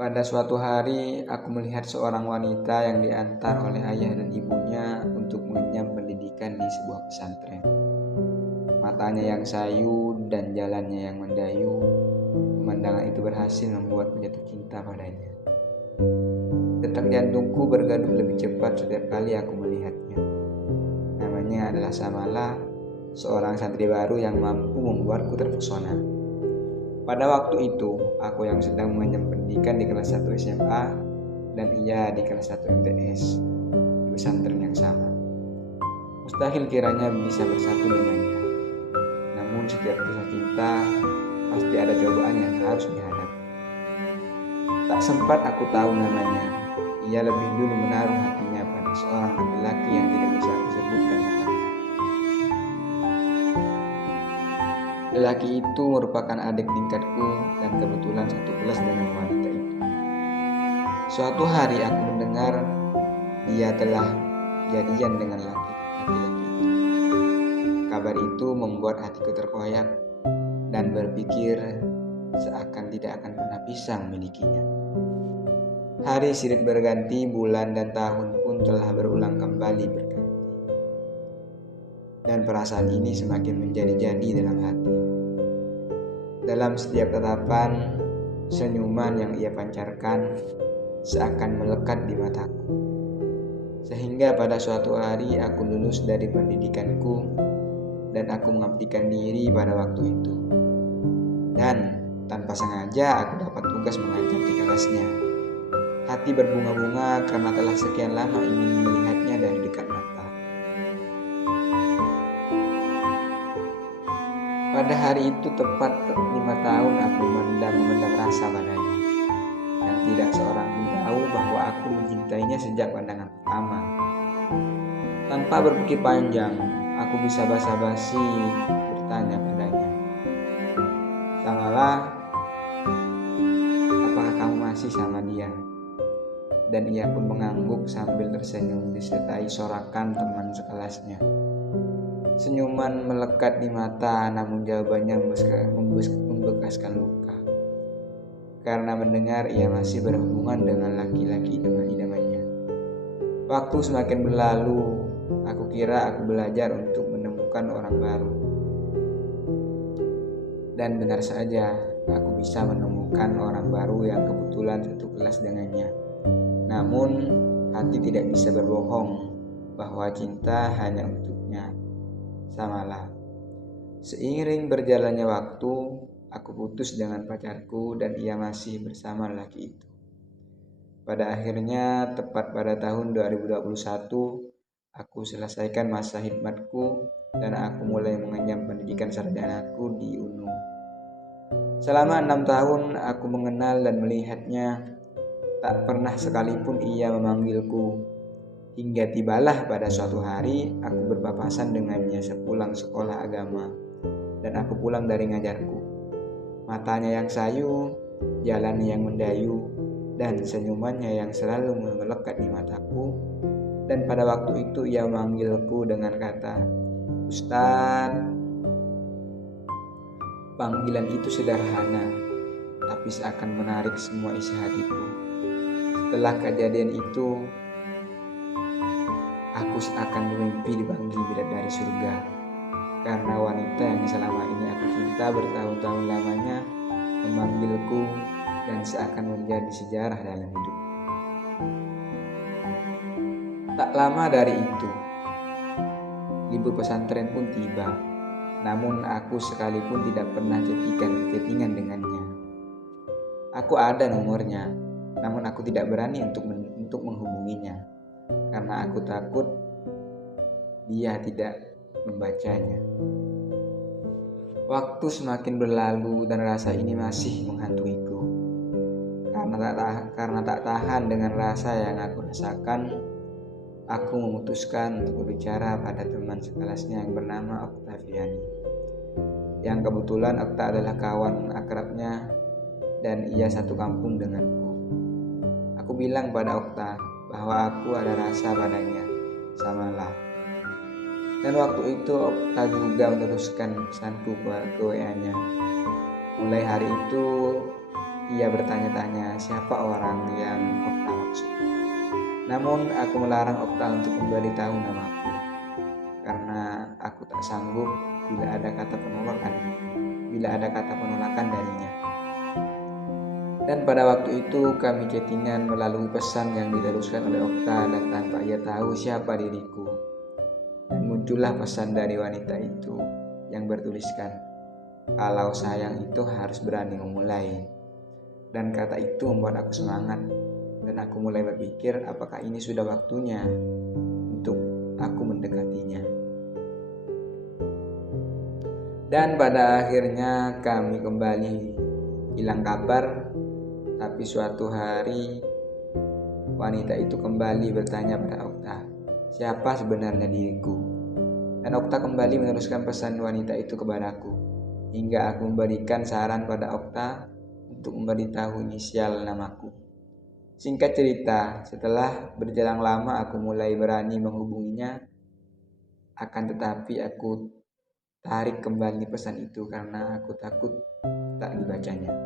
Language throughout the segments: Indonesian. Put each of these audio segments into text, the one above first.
Pada suatu hari, aku melihat seorang wanita yang diantar oleh ayah dan ibunya untuk mengenyam pendidikan di sebuah pesantren. Matanya yang sayu dan jalannya yang mendayu, pemandangan itu berhasil membuatku jatuh cinta padanya. Detak jantungku bergaduh lebih cepat setiap kali aku melihatnya. Namanya adalah Samala, seorang santri baru yang mampu membuatku terpesona. Pada waktu itu, aku yang sedang mengenyam pendidikan di kelas 1 SMA dan ia di kelas 1 MTS di pesantren yang sama. Mustahil kiranya bisa bersatu dengannya. Namun setiap kisah cinta pasti ada cobaan yang harus dihadapi. Tak sempat aku tahu namanya. Ia lebih dulu menaruh hatinya pada seorang laki-laki yang tidak bisa aku sebutkan namanya. Lelaki itu merupakan adik tingkatku dan kebetulan satu kelas dengan wanita itu. Suatu hari aku mendengar dia telah jadian dengan laki-laki itu. Kabar itu membuat hatiku terkoyak dan berpikir seakan tidak akan pernah bisa memilikinya. Hari silih berganti, bulan dan tahun pun telah berulang kembali berganti. Dan perasaan ini semakin menjadi-jadi dalam hati. Dalam setiap tatapan, senyuman yang ia pancarkan seakan melekat di mataku. Sehingga pada suatu hari aku lulus dari pendidikanku dan aku mengabdikan diri pada waktu itu. Dan tanpa sengaja aku dapat tugas mengajar di kelasnya. Hati berbunga-bunga karena telah sekian lama ingin melihatnya dari dekat mata. Pada hari itu tepat 5 tahun aku memendam rasa padanya. Dan tidak seorang pun tahu bahwa aku mencintainya sejak pandangan pertama. Tanpa berpikir panjang, aku bisa basa-basi bertanya padanya, "Samala, apakah kamu masih sama dia?" Dan ia pun mengangguk sambil tersenyum disertai sorakan teman sekelasnya. Senyuman melekat di mata, namun jawabannya membekaskan luka. Karena mendengar ia masih berhubungan dengan laki-laki idamannya. Waktu semakin berlalu, aku kira aku belajar untuk menemukan orang baru. Dan benar saja, aku bisa menemukan orang baru yang kebetulan satu kelas dengannya. Namun, hati tidak bisa berbohong bahwa cinta hanya untuknya, Samala. Seiring berjalannya waktu, aku putus dengan pacarku dan ia masih bersama lelaki itu. Pada akhirnya, tepat pada tahun 2021, aku selesaikan masa khidmatku dan aku mulai mengenyam pendidikan sarjanaku di UNU. Selama 6 tahun aku mengenal dan melihatnya. Tak pernah sekalipun ia memanggilku. Hingga tibalah pada suatu hari aku berpapasan dengannya sepulang sekolah agama. Dan aku pulang dari ngajarku. Matanya yang sayu, jalannya yang mendayu, dan senyumannya yang selalu melekat di mataku. Dan pada waktu itu ia memanggilku dengan kata, "Ustadz." Panggilan itu sederhana, tapi seakan menarik semua isi hatiku. Setelah kejadian itu, aku seakan bermimpi dipanggil bidadari surga. Karena wanita yang selama ini aku cinta bertahun-tahun lamanya memanggilku dan seakan menjadi sejarah dalam hidup. Tak lama dari itu, libur pesantren pun tiba. Namun aku sekalipun tidak pernah chattingan dengannya. Aku ada nomornya, namun aku tidak berani untuk menghubunginya karena aku takut dia tidak membacanya. Waktu semakin berlalu dan rasa ini masih menghantuiku. Karena tak tahan dengan rasa yang aku rasakan, aku memutuskan untuk berbicara pada teman sekelasnya yang bernama Oktaviani. Yang kebetulan Okta adalah kawan akrabnya dan ia satu kampung denganku. Aku bilang pada Okta bahwa aku ada rasa padanya, Samala. Dan waktu itu Okta juga meneruskan pesanku ke WA-nya. Mulai hari itu Ia bertanya-tanya siapa orang yang Okta maksud. Namun aku melarang Okta untuk memberitahu namaku, karena aku tak sanggup bila ada kata penolakan darinya. Dan pada waktu itu kami chattingan melalui pesan yang diteruskan oleh Okta, dan tanpa ia tahu siapa diriku. Dan muncullah pesan dari wanita itu yang bertuliskan, kalau sayang itu harus berani memulai. Dan kata itu membuat aku semangat, dan aku mulai berpikir apakah ini sudah waktunya untuk aku mendekatinya. Dan pada akhirnya kami kembali hilang kabar. Tapi suatu hari wanita itu kembali bertanya pada Okta, siapa sebenarnya diriku? Dan Okta kembali meneruskan pesan wanita itu kepadaku, hingga aku memberikan saran pada Okta untuk memberitahu inisial namaku. Singkat cerita, setelah berjalan lama aku mulai berani menghubunginya, akan tetapi aku tarik kembali pesan itu karena aku takut tak dibacanya.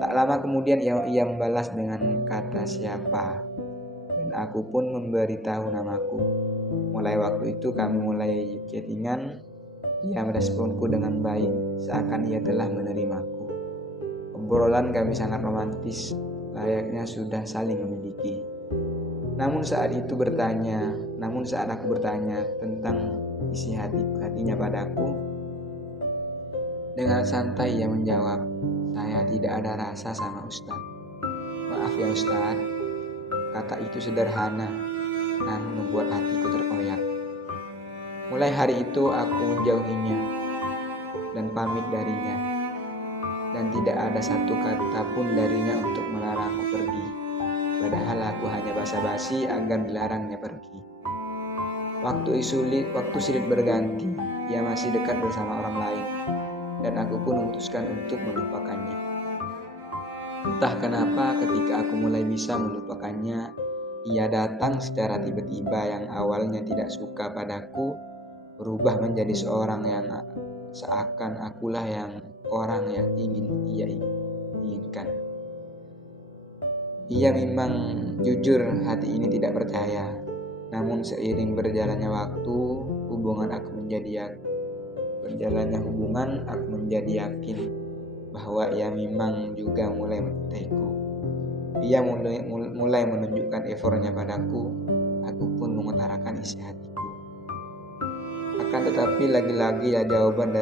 Tak lama kemudian ia membalas dengan kata siapa, dan aku pun memberitahu namaku. Mulai waktu itu kami mulai chattingan. Ia meresponku dengan baik, seakan ia telah menerimaku. Obrolan kami sangat romantis, layaknya sudah saling memiliki. Namun saat aku bertanya tentang isi hatinya padaku, dengan santai ia menjawab, saya tidak ada rasa sama Ustadz. Maaf ya Ustadz, kata itu sederhana, namun membuat hatiku terkoyak. Mulai hari itu aku menjauhinya dan pamit darinya, dan tidak ada satu kata pun darinya untuk melarangku pergi. Padahal aku hanya basa-basi agar dilarangnya pergi. Waktu sulit berganti, ia masih dekat bersama orang lain, dan aku pun memutuskan untuk melupakannya. Entah kenapa ketika aku mulai bisa melupakannya, ia datang secara tiba-tiba yang awalnya tidak suka padaku, berubah menjadi seorang yang seakan akulah orang yang ia inginkan. Ia memang jujur hati ini tidak percaya, namun seiring berjalannya hubungan aku menjadi yakin bahwa ia memang juga mulai mencintaiku. Ia mulai menunjukkan effortnya padaku, aku pun mengutarakan isi hatiku. Akan tetapi lagi-lagi jawaban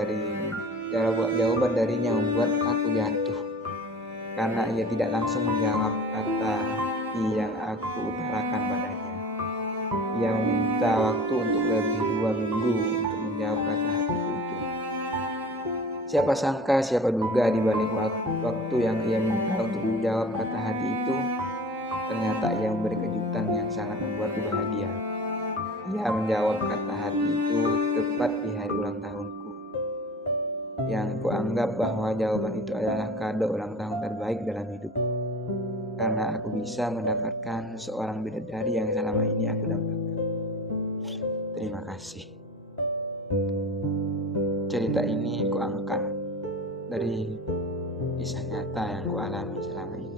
darinya membuat aku jatuh, karena ia tidak langsung menjawab kata yang aku utarakan padanya. Ia meminta waktu untuk lebih 2 minggu untuk menjawab kata hatiku itu. Siapa sangka, siapa duga di balik waktu yang ia minta untuk menjawab kata hati itu, ternyata ia memberi kejutan yang sangat membuatku bahagia. Ia menjawab kata hati itu tepat di hari ulang tahunku, yang kuanggap bahwa jawaban itu adalah kado ulang tahun terbaik dalam hidupku, karena aku bisa mendapatkan seorang bidadari yang selama ini aku dambakan. Terima kasih. Cerita ini kuangkat dari kisah nyata yang kualami selama ini.